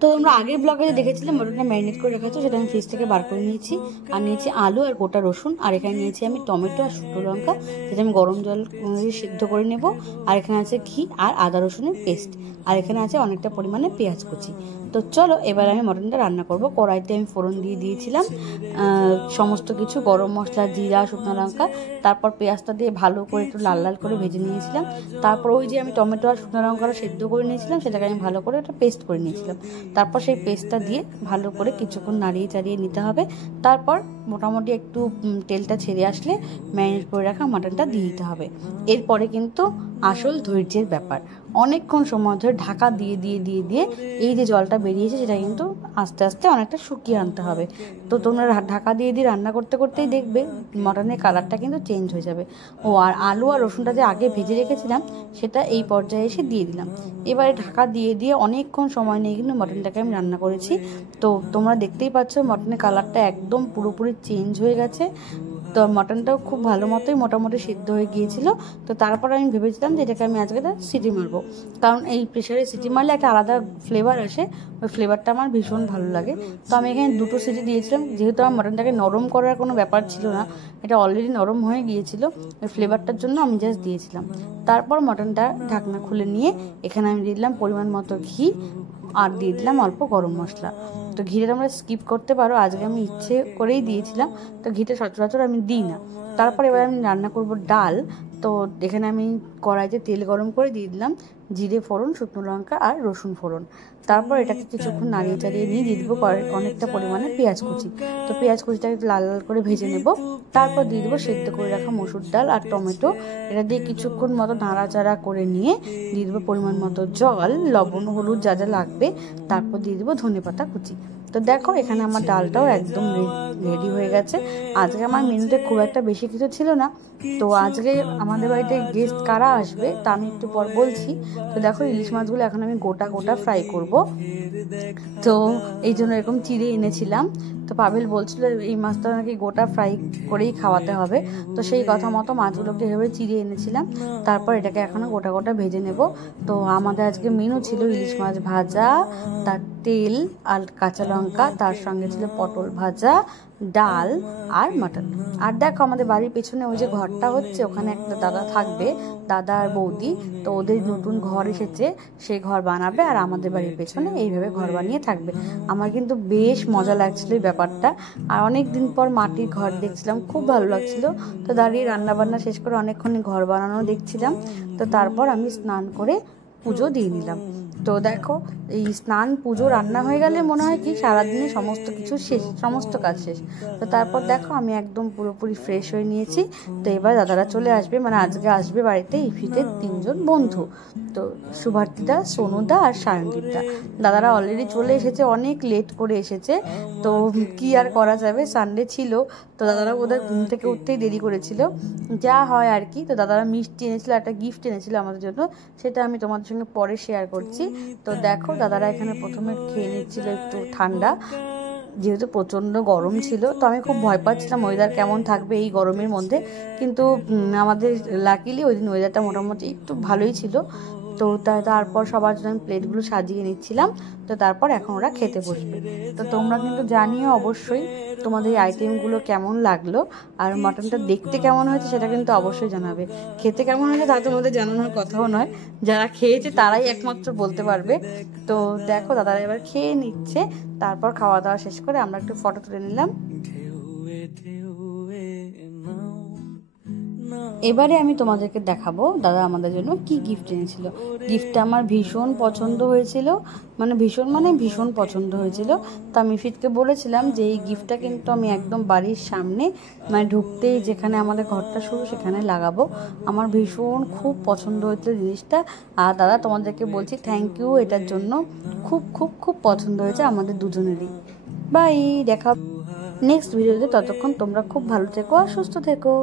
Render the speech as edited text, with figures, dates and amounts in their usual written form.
তো তোমরা আগের ব্লগে দেখেছিলে মটনটা ম্যারিনেট করে রেখেছো, সেটা আমি ফ্রিজ থেকে বার করে নিয়েছি। আর নিয়েছি আলু আর গোটা রসুন, আর এখানে নিয়েছি আমি টমেটো আর শুকনো লঙ্কা, যেটা আমি গরম জল সিদ্ধ করে নেব। আর এখানে আছে ঘি আর আদা রসুনের পেস্ট, আর এখানে আছে অনেকটা পরিমাণে পেঁয়াজ কুচি। তো চলো এবার আমি মটনটা রান্না করব। কড়াইতে আমি ফোড়ন দিয়ে দিয়েছিলাম সমস্ত কিছু, গরম মশলা, জিরা, শুকনো লঙ্কা, তারপর পেঁয়াজটা দিয়ে ভালো করে একটু লাল লাল করে ভেজে নিয়েছিলাম। তারপর ওই যে আমি টমেটো আর শুকনো লঙ্কাটা সেদ্ধ করে নিয়েছিলাম, সেটাকে আমি ভালো করে একটা পেস্ট করে নিয়েছিলাম। তারপর সেই পেস্টটা দিয়ে ভালো করে কিছুক্ষণ নাড়িয়ে চাড়িয়ে নিতে হবে। তারপর মোটামুটি একটু তেলটা ছেড়ে আসলে ম্যারিনেট করে রাখা মাটনটা দিয়ে দিতে হবে। এরপরে কিন্তু আসল ধৈর্যের ব্যাপার, অনেকক্ষণ সময় ধরে ঢাকা দিয়ে দিয়ে দিয়ে দিয়ে এই যে জলটা বেরিয়েছে সেটা কিন্তু আস্তে আস্তে অনেকটা শুকিয়ে আনতে হবে। তো তোমরা ঢাকা দিয়ে দিয়ে রান্না করতে করতেই দেখবে মটনের কালারটা কিন্তু চেঞ্জ হয়ে যাবে। ও আর আলু আর রসুনটা যে আগে ভেজে রেখেছিলাম সেটা এই পর্যায়ে এসে দিয়ে দিলাম। এবারে ঢাকা দিয়ে দিয়ে অনেকক্ষণ সময় নিয়ে কিন্তু মটনটাকে আমি রান্না করেছি। তো তোমরা দেখতেই পাচ্ছ মটনের কালারটা একদম পুরোপুরি চেঞ্জ হয়ে গেছে। তো মটনটাও খুব ভালো মতোই মোটামুটি সিদ্ধ হয়ে গিয়েছিল। তো তারপর আমি ভেবেছিলাম যে এটাকে আমি আজকে সিটি মারবো, কারণ এই প্রেশারে সিটি মারলে একটা আলাদা ফ্লেভার আসে, ওই ফ্লেভারটা আমার ভীষণ ভালো লাগে। তো আমি এখানে 2টো সিটি দিয়েছিলাম, যেহেতু আমার মটনটাকে নরম করার কোনো ব্যাপার ছিল না, এটা অলরেডি নরম হয়ে গিয়েছিল, ওই ফ্লেভারটার জন্য আমি জাস্ট দিয়েছিলাম। তারপর মটনটা ঢাকনা খুলে নিয়ে এখানে আমি দিয়ে দিলাম পরিমাণ মতো ঘি, আর দিয়ে দিলাম অল্প গরম মশলা। তো ঘিটা তোমরা স্কিপ করতে পারো, আজকে আমি ইচ্ছে করেই দিয়েছিলাম, তো ঘিটা সচরাচর আমি দিই না। তারপর এবার আমি রান্না করব ডাল। তো এখানে আমি কড়াইতে তেল গরম করে দিয়ে দিলাম জিরে ফোড়ন, শুকনো লঙ্কা আর রসুন ফোড়ন। তারপর এটাকে কিছুক্ষণ নাড়িয়ে চাড়িয়ে নিয়ে দিয়ে দেবো অনেকটা পরিমাণে পেঁয়াজ কুচি। তো পেঁয়াজ কুচিটাকে লাল লাল করে ভেজে নেব। তারপর দিয়ে দেবো সেদ্ধ করে রাখা মসুর ডাল আর টমেটো, এটা দিয়ে কিছুক্ষণ মতো নাড়াচাড়া করে নিয়ে দিয়ে দেবো পরিমাণ মতো জল, লবণ, হলুদ যা যা লাগবে। তারপর দিয়ে দেবো ধনেপাতা কুচি। তো দেখো এখানে আমার ডালটাও একদম রেডি হয়ে গেছে। আজকে আমার মেনুতে খুব একটা বেশি কিছু ছিল না। তো আজকে আমাদের বাড়িতে গেস্ট কারা আসবে তা আমি একটু পর বলছি। তো দেখো ইলিশ মাছগুলো এখন আমি গোটা গোটা ফ্রাই করব। তো এই জন্য এরকম চিড়ে এনেছিলাম। তো পাভেল বলছিল এই মাছটা নাকি গোটা ফ্রাই করেই খাওয়াতে হবে, তো সেই কথা মতো মাছগুলোকে এভাবে চিড়ে এনেছিলাম। তারপর এটাকে এখনও গোটা গোটা ভেজে নেব। তো আমাদের আজকে মেনু ছিল ইলিশ মাছ ভাজা, তার তেল আর কাঁচা লঙ্কা, তার সঙ্গে ছিল পটল ভাজা, ডাল আর মাটন। আর দেখো আমাদের বাড়ির পেছনে ওই যে ঘরটা হচ্ছে, ওখানে একটা দাদা থাকবে, দাদা আর বৌদি। তো ওদের নতুন ঘর এসেছে, সেই ঘর বানাবে আর আমাদের বাড়ির পেছনে এইভাবে ঘর বানিয়ে থাকবে। আমার কিন্তু বেশ মজা লাগছিল এই ব্যাপারটা, আর অনেক দিন পর মাটির ঘর দেখছিলাম, খুব ভালো লাগছিল। তো দাঁড়িয়ে রান্না বান্না শেষ করে অনেকক্ষণ ঘর বানানো দেখছিলাম। তো তারপর আমি স্নান করে পুজো দিয়ে নিলাম। তো দেখো এই স্নান পুজো রান্না হয়ে গেলে মনে হয় কি সারাদিনে সমস্ত কিছু শেষ, সমস্ত কাজ শেষ। তো তারপর দেখো আমি একদম পুরোপুরি ফ্রেশ হয়ে নিয়েছি। তো এবার দাদারা চলে আসবে, মানে আজকে আসবে বাড়িতে ইফিতের 3জন বন্ধু। তো শুভার্তিদা, সোনুদা আর সায়নদীপদা। দাদারা অলরেডি চলে এসেছে, অনেক লেট করে এসেছে। তো কি আর করা যাবে, সানডে ছিল, তো দাদারা বোধহয় ঘুম থেকে উঠতেই দেরি করেছিল, যা হয় আর কি। তো দাদারা মিষ্টি এনেছিল, একটা গিফট এনেছিল আমাদের জন্য, সেটা আমি তোমাদের সঙ্গে পরে শেয়ার করছি। তো দেখো দাদারা এখানে প্রথমে খেয়ে নিচ্ছিল একটু ঠান্ডা, যেহেতু প্রচণ্ড গরম ছিল। তো আমি খুব ভয় পাচ্ছিলাম ওয়েদার কেমন থাকবে এই গরমের মধ্যে, কিন্তু আমাদের লাকিলি ওই দিন ওয়েদারটা মোটামুটি একটু ভালোই ছিল। তো তারপর সবার জন্য আমি প্লেটগুলো সাজিয়ে নিচ্ছিলাম। তো তারপর এখন ওরা খেতে বসবে। তো তোমরা কিন্তু জানিও অবশ্যই তোমাদের এই আইটেমগুলো কেমন লাগলো, আর মাটনটা দেখতে কেমন হয়েছে সেটা কিন্তু অবশ্যই জানাবে। খেতে কেমন হয়েছে তা তোমাদের জানানোর কথাও নয়, যারা খেয়েছে তারাই একমাত্র বলতে পারবে। তো দেখো দাদারা এবার খেয়ে নিচ্ছে। তারপর খাওয়া দাওয়া শেষ করে আমরা একটু ফটো তুলে নিলাম। এবারে আমি তোমাদেরকে দেখাবো দাদা আমাদের জন্য কি গিফট এনেছিল। গিফটটা আমার ভীষণ পছন্দ হয়েছিল, মানে ভীষণ পছন্দ হয়েছিল। তো আমি ফিটকে বলেছিলাম যে এই গিফটটা কিন্তু আমি একদম বাড়ির সামনে, মানে ঢুকতেই যেখানে আমাদের ঘরটা শুরু সেখানে লাগাবো। আমার ভীষণ খুব পছন্দ হয়েছিল জিনিসটা। আর দাদা তোমাদেরকে বলছি থ্যাংক ইউ এটার জন্য, খুব খুব খুব পছন্দ হয়েছে আমাদের দুজনেরই। বাই, দেখা নেক্সট ভিডিওতে। ততক্ষণ তোমরা খুব ভালো থেকো আর সুস্থ থেকো।